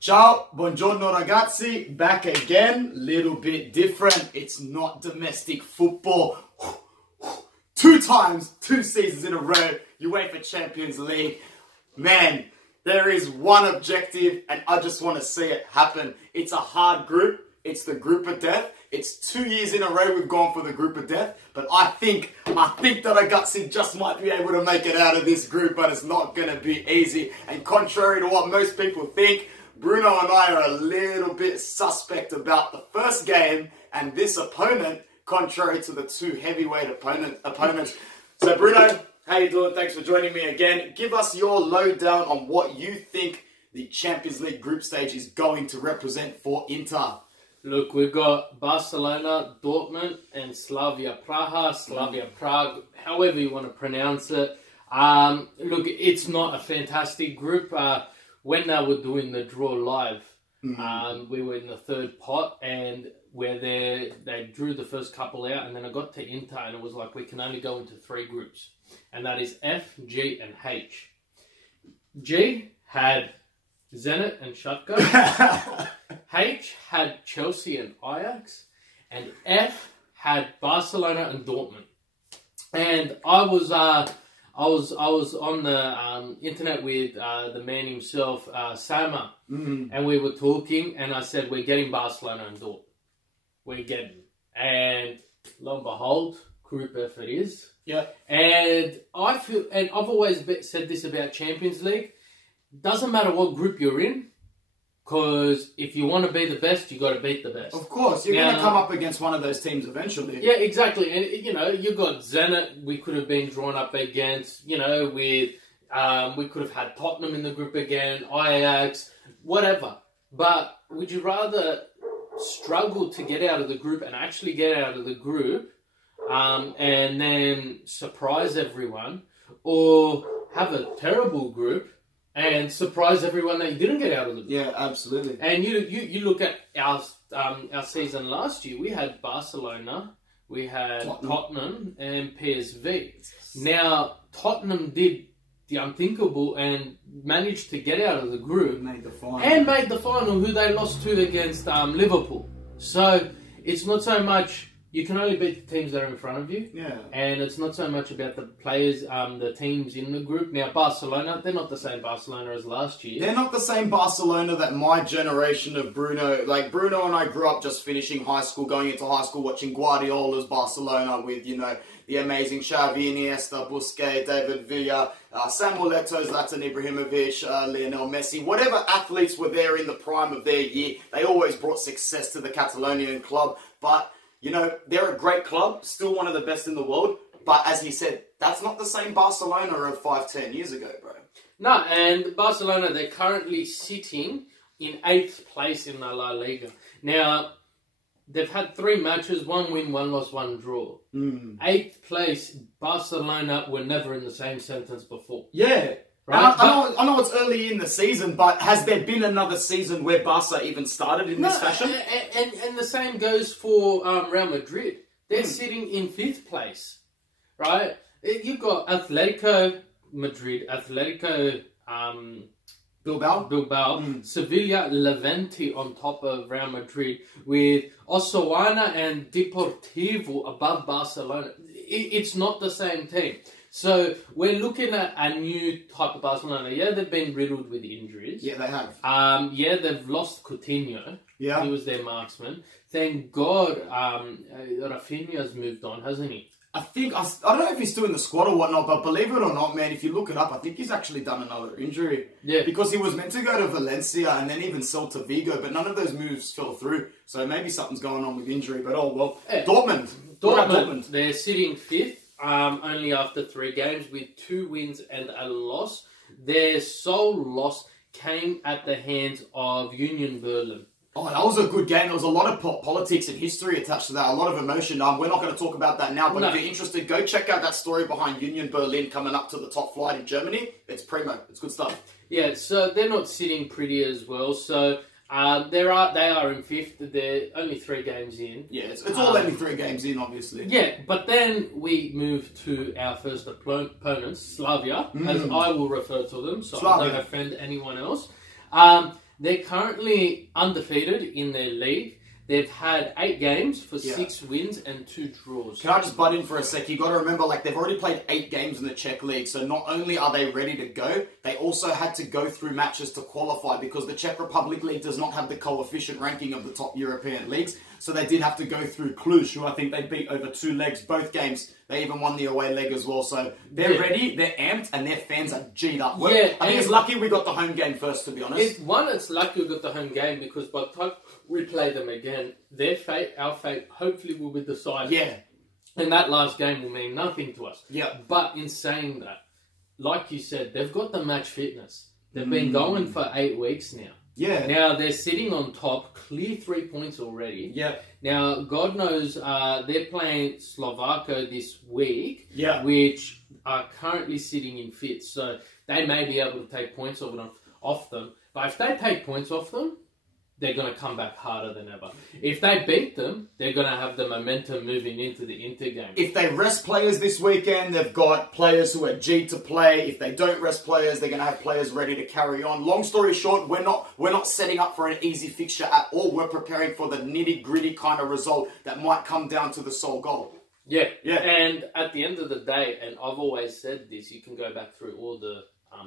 Ciao, buongiorno ragazzi, back again, little bit different. It's not domestic football. 2 times, 2 seasons in a row, UEFA Champions League. Man, there is one objective and I just want to see it happen. It's a hard group. It's the group of death. It's 2 years in a row we've gone for the group of death. But I think that Ragazzi just might be able to make it out of this group, but it's not going to be easy. And contrary to what most people think, Bruno and I are a little bit suspect about the first game and this opponent, contrary to the 2 heavyweight opponents. So Bruno, how you doing? Thanks for joining me again. Give us your lowdown on what you think the Champions League group stage is going to represent for Inter. Look, we've got Barcelona, Dortmund, and Slavia Praha, Slavia Prague, however you want to pronounce it. Look, it's not a fantastic group. When they were doing the draw live, we were in the 3rd pot, and they drew the first couple out, and then I got to Inter, and it was like we can only go into 3 groups, and that is F, G, and H. G had Zenit and Shakhtar. H had Chelsea and Ajax, and F had Barcelona and Dortmund. And I was on the internet with the man himself, Sama, and we were talking, and I said, we're getting Barcelona and Dortmund. We're getting. And lo and behold, group F it is. Yeah. And I feel, and I've always said this about Champions League, doesn't matter what group you're in, because if you want to be the best, you got to beat the best. Of course, you're going to come up against one of those teams eventually. Yeah, exactly. And you know, you got Zenit. We could have been drawn up against. You know, with we could have had Tottenham in the group again, Ajax, whatever. But would you rather struggle to get out of the group and actually get out of the group, and then surprise everyone, or have a terrible group and surprise everyone that you didn't get out of the group? Yeah, absolutely. And you look at our season last year. We had Barcelona, we had Tottenham and PSV. Now Tottenham did the unthinkable and managed to get out of the group, made the final, who they lost to against Liverpool. So it's not so much. You can only beat the teams that are in front of you. Yeah. And it's not so much about the players, the teams in the group. Now, Barcelona, they're not the same Barcelona as last year. They're not the same Barcelona that my generation of Bruno... Like, Bruno and I grew up just finishing high school, going into high school, watching Guardiola's Barcelona with, you know, the amazing Xavi, Iniesta, Busquets, David Villa, Samuel Eto'o, Zlatan Ibrahimovic, Lionel Messi. Whatever athletes were there in the prime of their year, they always brought success to the Catalonian club. But... you know, they're a great club, still one of the best in the world. But as he said, that's not the same Barcelona of 5-10 years ago, bro. No, and Barcelona, they're currently sitting in 8th place in the La Liga. Now, they've had 3 matches, 1 win, 1 loss, 1 draw. 8th place, Barcelona were never in the same sentence before. Yeah. Right? I know it's early in the season, but has there been another season where Barca even started in this fashion? And the same goes for Real Madrid. They're sitting in 5th place, right? You've got Atletico Madrid, Atletico Bilbao, Sevilla, Levante on top of Real Madrid, with Osasuna and Deportivo above Barcelona. It's not the same team. So we're looking at a new type of Barcelona. Yeah, they've been riddled with injuries. Yeah, they have. Yeah, they've lost Coutinho. Yeah. He was their marksman. Thank God Rafinha's moved on, hasn't he? I don't know if he's still in the squad or whatnot, but believe it or not, man, if you look it up, I think he's actually done another injury. Yeah. Because he was meant to go to Valencia and then even sell to Vigo, but none of those moves fell through. So maybe something's going on with injury, but oh well. Yeah. Dortmund. They're sitting 5th. Only after 3 games with 2 wins and a loss. Their sole loss came at the hands of Union Berlin. Oh, that was a good game. There was a lot of politics and history attached to that, a lot of emotion. We're not going to talk about that now, but if you're interested, go check out that story behind Union Berlin coming up to the top flight in Germany. It's primo. It's good stuff. Yeah, so they're not sitting pretty as well. So they are in 5th. They're only 3 games in. Yeah, it's all only 3 games in, obviously. Yeah, but then we move to our first opponents, Slavia, as I will refer to them, so I don't offend anyone else. They're currently undefeated in their league. They've had 8 games for 6 wins and 2 draws. Can I just butt in for a sec? You got to remember, like, they've already played 8 games in the Czech League, so not only are they ready to go, they also had to go through matches to qualify because the Czech Republic League does not have the coefficient ranking of the top European leagues, so they did have to go through Cluj, who I think they beat over 2 legs, both games. They even won the away leg as well, so they're ready, they're amped, and their fans are G'd up. Well, I think it's lucky we got the home game first, to be honest. It's lucky we got the home game because by the time we play them again, their fate, our fate, hopefully will be decided. Yeah. And that last game will mean nothing to us. Yeah. But in saying that, like you said, they've got the match fitness. They've been going for 8 weeks now. Yeah. Now, they're sitting on top, clear 3 points already. Yeah. Now, God knows they're playing Slovakia this week, which are currently sitting in fifth. So they may be able to take points off them. But if they take points off them, they're going to come back harder than ever. If they beat them, they're going to have the momentum moving into the Inter game. If they rest players this weekend, they've got players who are G to play. If they don't rest players, they're going to have players ready to carry on. Long story short, we're not setting up for an easy fixture at all. We're preparing for the nitty-gritty kind of result that might come down to the sole goal. Yeah. And at the end of the day, and I've always said this, you can go back through all the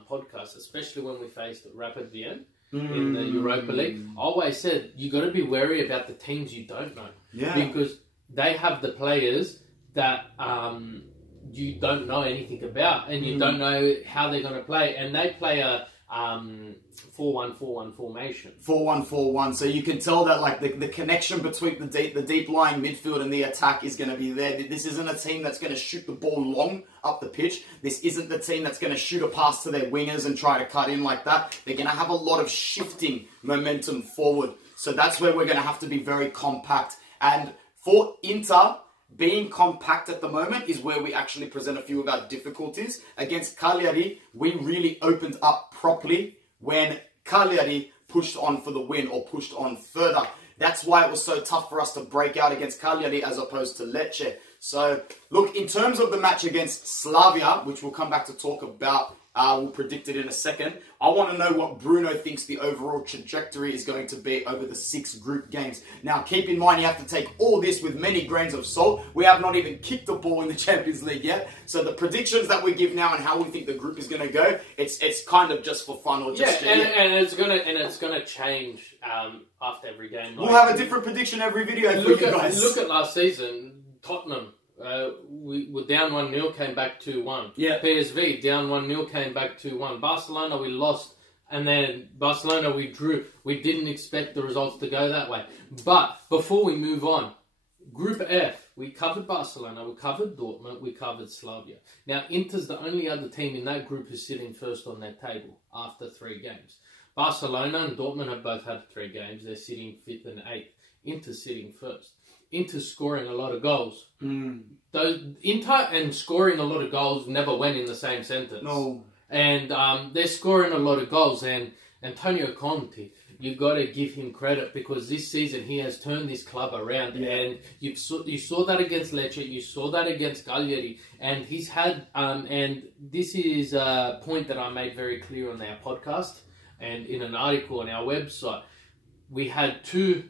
podcasts, especially when we faced Rapid Vienna in the Europa League. I always said, you got to be wary about the teams you don't know. Yeah. Because they have the players that you don't know anything about, and you don't know how they're going to play. And they play a 4-1-4-1 formation. 4-1-4-1. So you can tell that like the connection between the deep lying midfield and the attack is going to be there. This isn't a team that's going to shoot the ball long up the pitch. This isn't the team that's going to shoot a pass to their wingers and try to cut in like that. They're going to have a lot of shifting momentum forward. So that's where we're going to have to be very compact. And for Inter, being compact at the moment is where we actually present a few of our difficulties. Against Cagliari, we really opened up properly when Cagliari pushed on for the win or pushed on further. That's why it was so tough for us to break out against Cagliari as opposed to Lecce. So, look, in terms of the match against Slavia, which we'll come back to talk about, we'll predict it in a second. I want to know what Bruno thinks the overall trajectory is going to be over the 6 group games. Now, keep in mind, you have to take all this with many grains of salt. We have not even kicked the ball in the Champions League yet. So the predictions that we give now and how we think the group is going to go, it's kind of just for fun or just... and it's gonna change after every game. We'll have a different prediction every video for you guys. Look at last season, Tottenham. We were down 1-0, came back 2-1. Yeah. PSV, down 1-0, came back 2-1. Barcelona, we lost. And then Barcelona, we drew. We didn't expect the results to go that way. But before we move on, Group F, we covered Barcelona, we covered Dortmund, we covered Slavia. Now, Inter's the only other team in that group who's sitting first on their table after 3 games. Barcelona and Dortmund have both had 3 games. They're sitting 5th and 8th. Inter's sitting first. Inter's scoring a lot of goals. Inter and scoring a lot of goals never went in the same sentence. No. And they're scoring a lot of goals. And Antonio Conte, you've got to give him credit because this season he has turned this club around. Yeah. And you saw that against Lecce, you saw that against Cagliari. And he's had, and this is a point that I made very clear on our podcast and in an article on our website. We had 2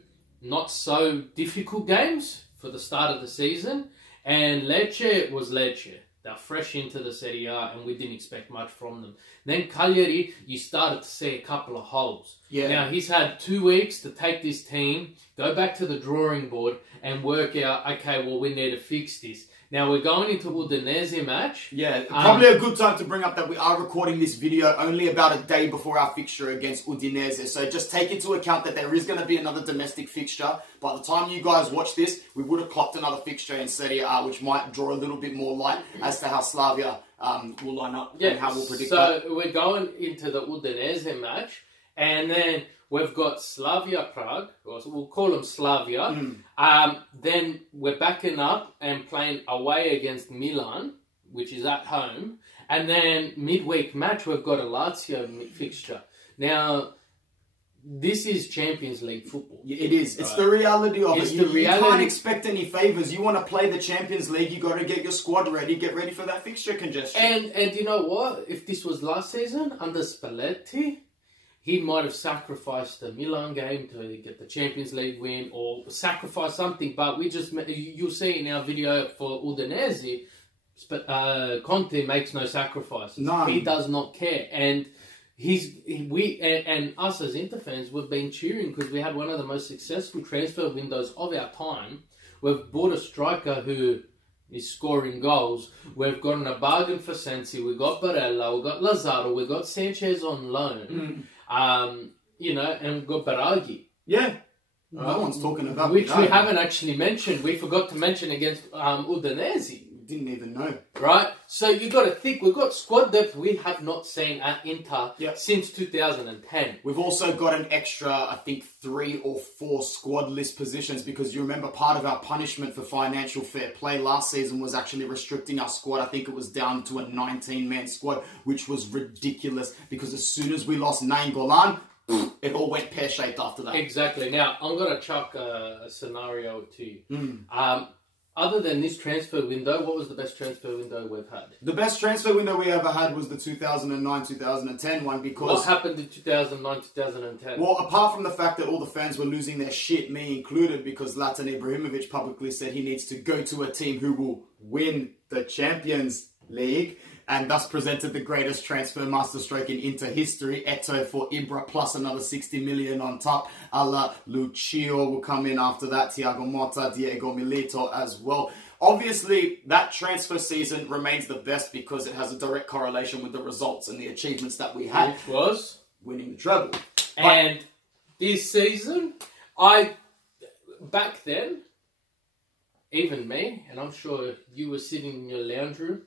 not so difficult games for the start of the season, and Lecce was Lecce. They're fresh into the Serie A, and we didn't expect much from them. Then Cagliari, you started to see a couple of holes. Yeah. Now, he's had 2 weeks to take this team, go back to the drawing board, and work out, okay, well, we need to fix this. Now, we're going into Udinese match. Yeah, probably a good time to bring up that we are recording this video only about a day before our fixture against Udinese. So just take into account that there is going to be another domestic fixture. By the time you guys watch this, we would have clocked another fixture in Serie A, which might draw a little bit more light as to how Slavia will line up and how we'll predict that. So we're going into the Udinese match, and then we've got Slavia Prague, or we'll call them Slavia. Then we're backing up and playing away against Milan, which is at home. And then midweek match, we've got a Lazio fixture. Now, this is Champions League football. It is. It's the reality of it. You can't expect any favours. You want to play the Champions League, you got to get your squad ready, get ready for that fixture congestion. And you know what? If this was last season under Spalletti, he might have sacrificed the Milan game to get the Champions League win or sacrificed something. But you'll see in our video for Udinese, Conte makes no sacrifices. No. He does not care. And and us as Inter fans, we've been cheering because we had one of the most successful transfer windows of our time. We've bought a striker who is scoring goals. We've gotten a bargain for Sensi. We've got Barella. We've got Lazaro. We've got Sanchez on loan. And we've got Baraghi. Yeah. No one's talking about which we haven't actually mentioned. We forgot to mention against Udinese. Didn't even know. Right? So you got to think, we've got squad depth we have not seen at Inter since 2010. We've also got an extra, I think, 3 or 4 squad list positions because you remember part of our punishment for financial fair play last season was actually restricting our squad. I think it was down to a 19-man squad, which was ridiculous because as soon as we lost Nainggolan, it all went pear-shaped after that. Exactly. Now, I'm going to chuck a scenario to you. Other than this transfer window, what was the best transfer window we've had? The best transfer window we ever had was the 2009-2010 one because... What happened in 2009-2010? Well, apart from the fact that all the fans were losing their shit, me included, because Zlatan Ibrahimovic publicly said he needs to go to a team who will win the Champions League, and thus presented the greatest transfer masterstroke in Inter history. Eto'o for Ibra plus another 60 million on top. Lucio will come in after that. Thiago Motta, Diego Milito as well. Obviously, that transfer season remains the best because it has a direct correlation with the results and the achievements that we had. Which was? Winning the treble. And this season, back then, even me, and I'm sure you were sitting in your lounge room,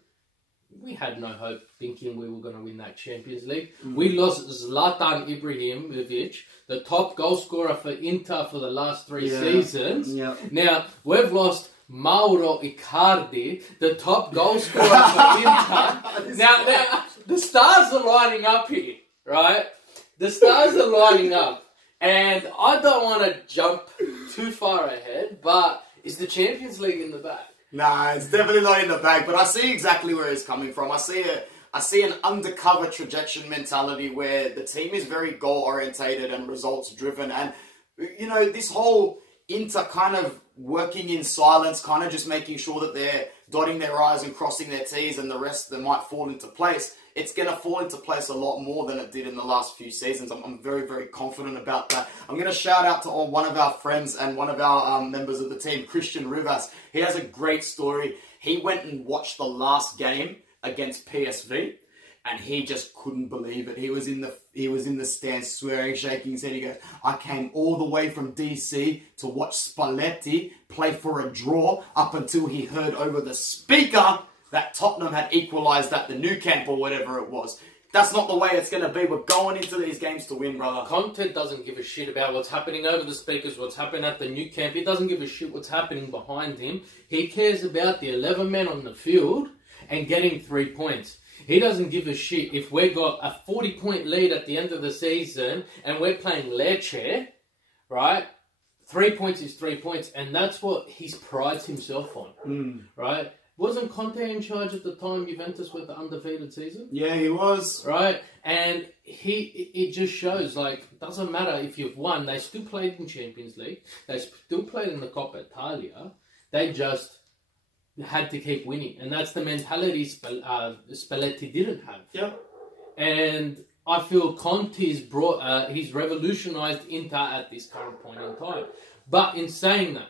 we had no hope thinking we were going to win that Champions League. We lost Zlatan Ibrahimovic, the top goal scorer for Inter for the last 3 seasons. Now, we've lost Mauro Icardi, the top goal scorer for Inter. Now, the stars are lining up here, right? The stars are lining up. And I don't want to jump too far ahead, but is the Champions League in the bag? Nah, it's definitely not in the bag, but I see exactly where he's coming from. I see an undercover trajectory mentality where the team is very goal-orientated and results-driven. And, you know, this whole Inter kind of working in silence, kind of just making sure that they're dotting their I's and crossing their T's and the rest that might fall into place. It's going to fall into place a lot more than it did in the last few seasons. I'm very, very confident about that. I'm going to shout out to one of our friends and one of our members of the team, Christian Rivas. He has a great story. He went and watched the last game against PSV, and he just couldn't believe it. He was in the stands swearing, shaking his head. He goes, I came all the way from DC to watch Spalletti play for a draw up until he heard over the speaker that Tottenham had equalised at the Nou Camp or whatever it was. That's not the way it's going to be. We're going into these games to win, brother. Conte doesn't give a shit about what's happening over the speakers, what's happening at the Nou Camp. He doesn't give a shit what's happening behind him. He cares about the 11 men on the field and getting 3 points. He doesn't give a shit if we've got a 40-point lead at the end of the season and we're playing Lecce, right? 3 points is 3 points, and that's what he prides himself on, right? Wasn't Conte in charge at the time Juventus with the undefeated season? Yeah, he was. Right? And it just shows, like, it doesn't matter if you've won. They still played in Champions League. They still played in the Coppa Italia. They just had to keep winning. And that's the mentality Spalletti didn't have. Yeah. And I feel Conte's he's revolutionised Inter at this current point in time. But in saying that,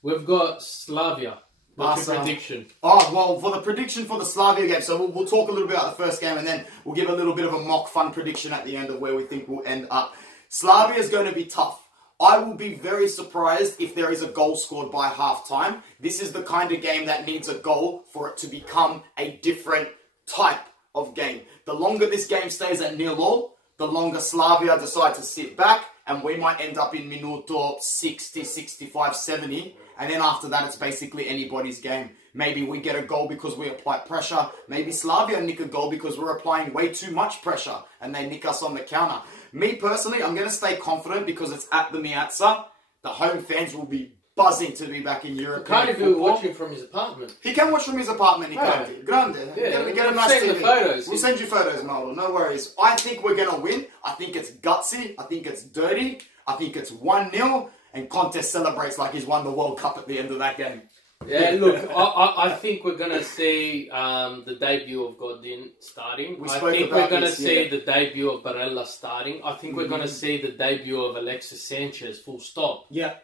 we've got Slavia. What's your prediction? Oh, well, for the prediction for the Slavia game, so we'll talk a little bit about the first game and then we'll give a little bit of a mock fun prediction at the end of where we think we'll end up. Slavia is going to be tough. I will be very surprised if there is a goal scored by half-time. This is the kind of game that needs a goal for it to become a different type of game. The longer this game stays at 0-0, the longer Slavia decide to sit back, and we might end up in minuto 60, 65, 70. And then after that, it's basically anybody's game. Maybe we get a goal because we apply pressure. Maybe Slavia nick a goal because we're applying way too much pressure and they nick us on the counter. Me personally, I'm going to stay confident because it's at the Miazza. The home fans will be buzzing to be back in Europe. Can't even watch him from his apartment. He can watch from his apartment. He can't. Grande. Yeah, Get a nice TV. the photos. We'll send you photos, Maldo. No worries. I think we're gonna win. I think it's gutsy. I think it's dirty. I think it's 1-0. And Conte celebrates like he's won the World Cup at the end of that game. Yeah, look, I think we're going to see the debut of Godin starting. I think we're going to see the debut of Barella starting. I think we're going to see the debut of Alexis Sanchez, full stop. Yeah.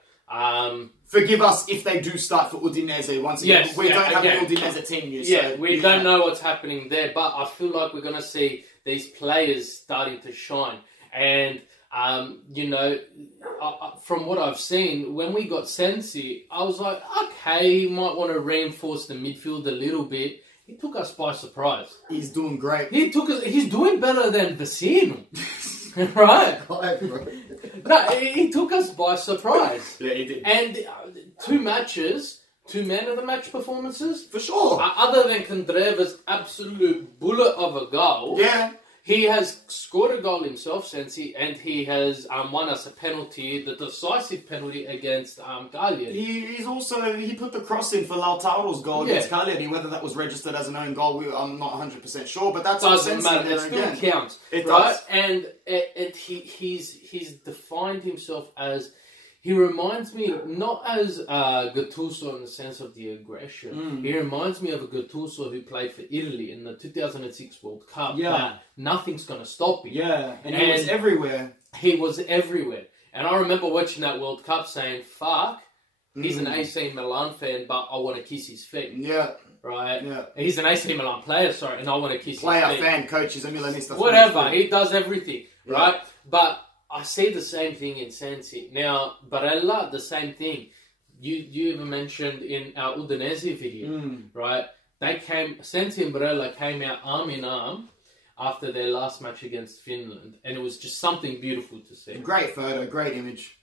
Forgive us if they do start for Udinese once again. Yes, we don't have an Udinese team yet. Yeah, we don't know what's happening there, but I feel like we're going to see these players starting to shine. And, you know, from what I've seen, when we got Sensi, I was like, okay, he might want to reinforce the midfield a little bit. He took us by surprise. He's doing great. He's doing better than Vecino. Right? No, he took us by surprise. Yeah, he did. And 2 matches, 2 man of the match performances. For sure. Other than Kandreva's absolute bullet of a goal. Yeah. He has scored a goal himself, Sensi, and he has won us a penalty, the decisive penalty against Cagliari. He put the cross in for Lautaro's goal against Cagliari. Whether that was registered as an own goal, I'm not 100% sure, but that's doesn't matter. It still counts, it right? Does. And he's defined himself as. He reminds me not as Gattuso in the sense of the aggression. He reminds me of a Gattuso who played for Italy in the 2006 World Cup. Yeah, that nothing's going to stop him. Yeah, and he was everywhere. He was everywhere. And I remember watching that World Cup saying, "Fuck, he's an AC Milan fan, but I want to kiss his feet." Yeah. Right? Yeah. He's an AC Milan player, sorry, and I want to kiss his feet. Player, fan, coach, he's a Milanista. Whatever, he does everything, right? But I see the same thing in Sensi. Now, Barella, the same thing. You even mentioned in our Udinese video, right? Sensi and Barella came out arm in arm after their last match against Finland, and it was just something beautiful to see. Great photo, great image.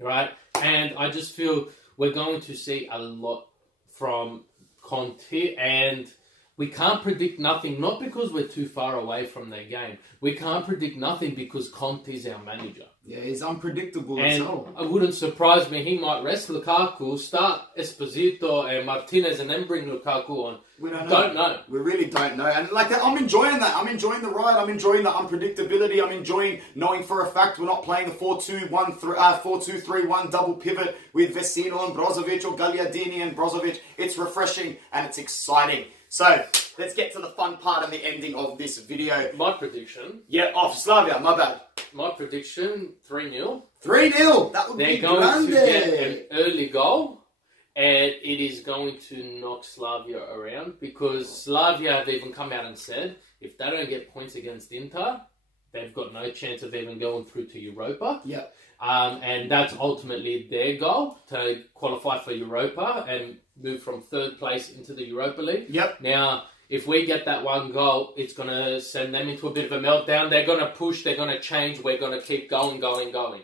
Right? And I just feel we're going to see a lot from Conte, and we can't predict nothing, not because we're too far away from their game. We can't predict nothing because Conte's our manager. Yeah, he's unpredictable and himself. It wouldn't surprise me. He might rest Lukaku, start Esposito and Martinez, and then bring Lukaku on. We don't know. We really don't know. And like, I'm enjoying that. I'm enjoying the ride. I'm enjoying the unpredictability. I'm enjoying knowing for a fact we're not playing the 4-2-3-1 double pivot with Vecino and Brozovic or Gagliardini and Brozovic. It's refreshing and it's exciting. So, let's get to the fun part and the ending of this video. My prediction. Yeah, off Slavia, my bad. My prediction, 3-0. 3-0, that would be grande. They're going to get an early goal, and it is going to knock Slavia around, because Slavia have even come out and said, if they don't get points against Inter, they've got no chance of even going through to Europa. Yeah. And that's ultimately their goal, to qualify for Europa and move from 3rd place into the Europa League. Yep. Now, if we get that 1 goal, it's going to send them into a bit of a meltdown. They're going to push, they're going to change, we're going to keep going.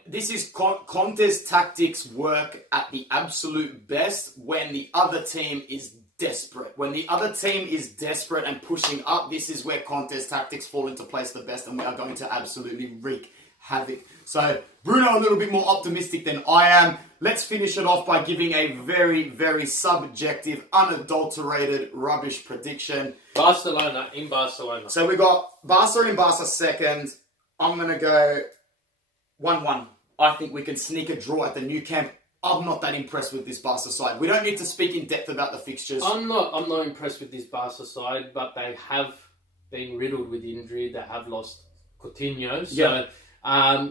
This is Conte's tactics work at the absolute best when the other team is desperate. When the other team is desperate and pushing up, this is where Conte's tactics fall into place the best, and we are going to absolutely wreak havoc. So, Bruno a little bit more optimistic than I am. Let's finish it off by giving a very, very subjective, unadulterated, rubbish prediction. Barcelona in Barcelona. So we got Barca in Barca second. I'm going to go 1-1. I think we can sneak a draw at the new camp. I'm not that impressed with this Barca side. We don't need to speak in depth about the fixtures. I'm not impressed with this Barca side, but they have been riddled with injury. They have lost Coutinho. So,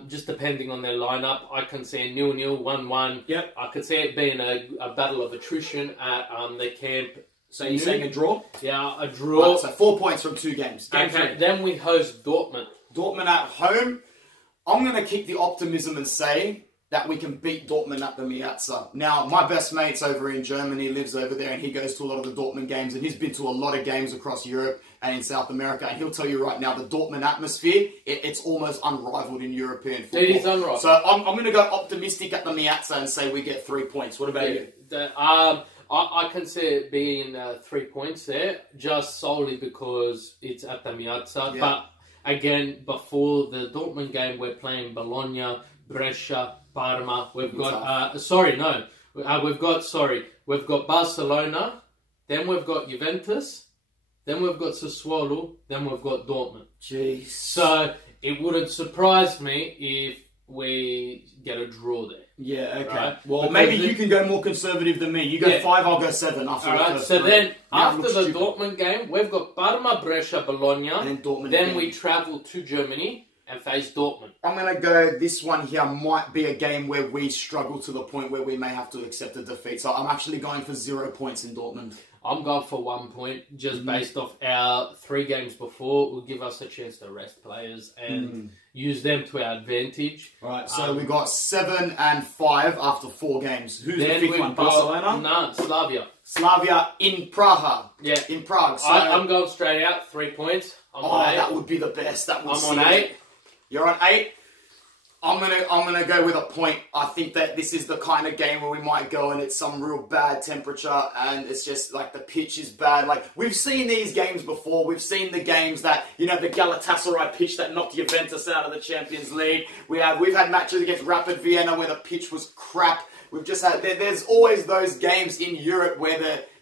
just depending on their lineup, I can see a 0-0, 1-1. Yep. I could see it being a battle of attrition at their camp. So you're saying a draw? Yeah, a draw. Right, so 4 points from 2 games. Okay, then we host Dortmund. Dortmund at home. I'm going to keep the optimism and say that we can beat Dortmund at the Miazza. Now, my best mate's over in Germany, lives over there, and he goes to a lot of the Dortmund games, and he's been to a lot of games across Europe and in South America, and he'll tell you right now, the Dortmund atmosphere, it's almost unrivaled in European football. It is unrivaled. So I'm going to go optimistic at the Miazza and say we get 3 points. What about you? I can see it being 3 points there, just solely because it's at the Miazza. Yeah. But again, before the Dortmund game, we're playing Bologna, Brescia, Parma. We've got We've got Barcelona, then we've got Juventus, then we've got Sassuolo, then we've got Dortmund. Jeez. So it wouldn't surprise me if we get a draw there. Yeah, okay. Right? Well, Because maybe you can go more conservative than me. You go 5, I'll go 7 after the first so three. then, Now it after looks the stupid. Dortmund game, we've got Parma, Brescia, Bologna. And then Dortmund Then again. we travel to Germany and face Dortmund. I'm going to go, this one here might be a game where we struggle to the point where we may have to accept a defeat. So I'm actually going for 0 points in Dortmund. I'm going for 1 point, just based off our 3 games before. Will give us a chance to rest players and use them to our advantage. Right, so we got 7 and 5 after 4 games. Who's the Then 5th we've one? got Barcelona? No, Slavia. Slavia in Praha. Yeah, In Prague. So, I'm going straight out. 3 points. I'm on 8. that would be the best. That would I'm seal on it. 8. You're on 8. I'm gonna go with a point. I think that this is the kind of game where we might go and it's some real bad temperature and it's just like the pitch is bad. Like we've seen these games before. We've seen the games that, you know, the Galatasaray pitch that knocked Juventus out of the Champions League. We've had matches against Rapid Vienna where the pitch was crap. We've just had there's always those games in Europe where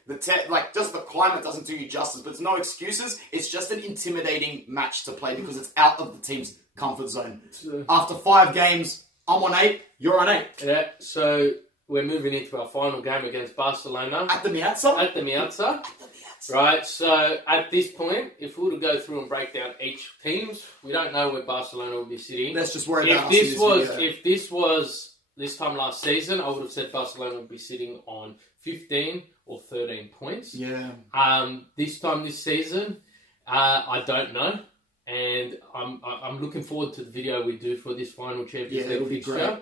just the climate doesn't do you justice, but it's no excuses. It's just an intimidating match to play because it's out of the team's comfort zone. After 5 games, I'm on 8, you're on 8. Yeah, so we're moving into our final game against Barcelona. At the Miazza? At the Miazza. Right, so at this point, if we were to go through and break down each teams, we don't know where Barcelona will be sitting. Let's just worry about If this was this time last season, I would have said Barcelona would be sitting on 15 or 13 points. Yeah. This time this season, I don't know. And I'm looking forward to the video we do for this final Champions League fixture.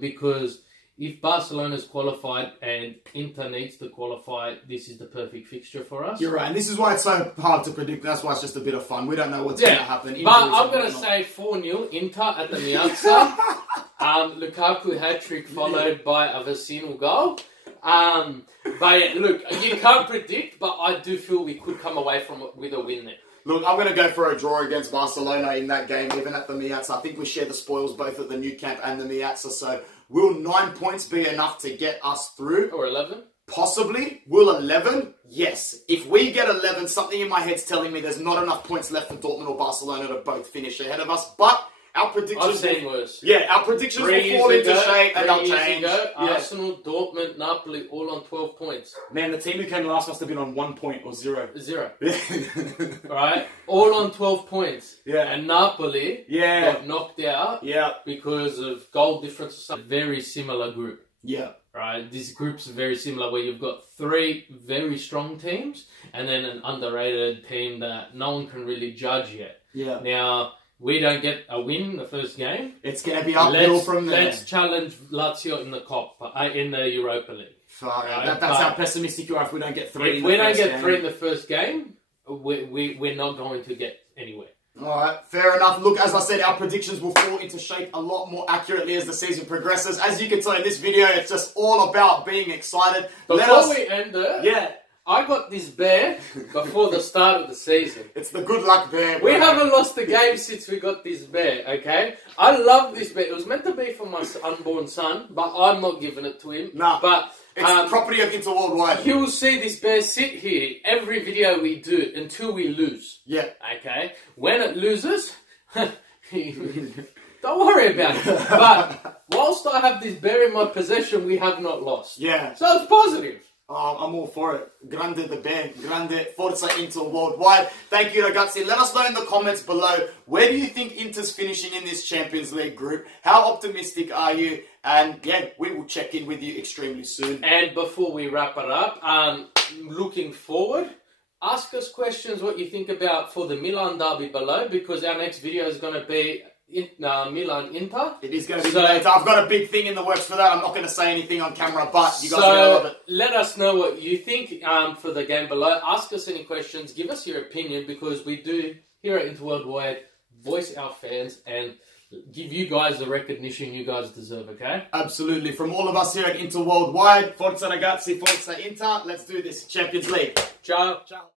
Because if Barcelona's qualified and Inter needs to qualify, this is the perfect fixture for us. You're right, and this is why it's so hard to predict. That's why it's just a bit of fun. We don't know what's going to happen. But I'm going to say 4-0 Inter at the Miazza. Lukaku hat-trick followed by a Vecino goal. But look, you can't predict, but I do feel we could come away from it with a win there. Look, I'm going to go for a draw against Barcelona in that game, even at the Miazza. I think we share the spoils both at the new camp and the Miazza. So will 9 points be enough to get us through? Or 11? Possibly. Will 11? Yes. If we get 11, something in my head's telling me there's not enough points left for Dortmund or Barcelona to both finish ahead of us. But our predictions... I've seen worse. Yeah, our predictions will fall into shape and they'll change. Arsenal, Dortmund, Napoli, all on 12 points. Man, the team who came last must have been on 1 point or 0. 0. Right? All on 12 points. Yeah. And Napoli got knocked out because of goal difference or something. Very similar group. Yeah. Right? This group's very similar where you've got 3 very strong teams and then an underrated team that no one can really judge yet. Yeah. Now... we don't get a win in the first game. It's going to be uphill from there. Let's challenge Lazio in the in the Europa League. That's how pessimistic you are if we don't get 3 If we don't get 3 in the first game, we're not going to get anywhere. Alright, fair enough. Look, as I said, our predictions will fall into shape a lot more accurately as the season progresses. As you can tell in this video, it's just all about being excited. Before we end it, I got this bear before the start of the season. It's the good luck bear. We haven't lost a game since we got this bear, okay? I love this bear. It was meant to be for my unborn son, but I'm not giving it to him. Nah, but it's property of Inter Worldwide. You will see this bear sit here every video we do until we lose. Yeah. Okay? When it loses, don't worry about it. But whilst I have this bear in my possession, we have not lost. Yeah. So it's positive. Oh, I'm all for it. Grande the bear. Grande Forza Inter Worldwide. Thank you, ragazzi. Let us know in the comments below, where do you think Inter's finishing in this Champions League group? How optimistic are you? And yeah, we will check in with you extremely soon. And before we wrap it up, looking forward, ask us questions what you think about for the Milan derby below, because our next video is going to be Milan-Inter. It is going to be Milan-Inter. I've got a big thing in the works for that. I'm not going to say anything on camera, but you guys are going to love it. Let us know what you think for the game below. Ask us any questions. Give us your opinion, because we do, here at Inter Worldwide, voice our fans and give you guys the recognition you guys deserve, okay? Absolutely. From all of us here at Inter Worldwide, Forza ragazzi, Forza Inter. Let's do this. Champions League. Ciao. Ciao.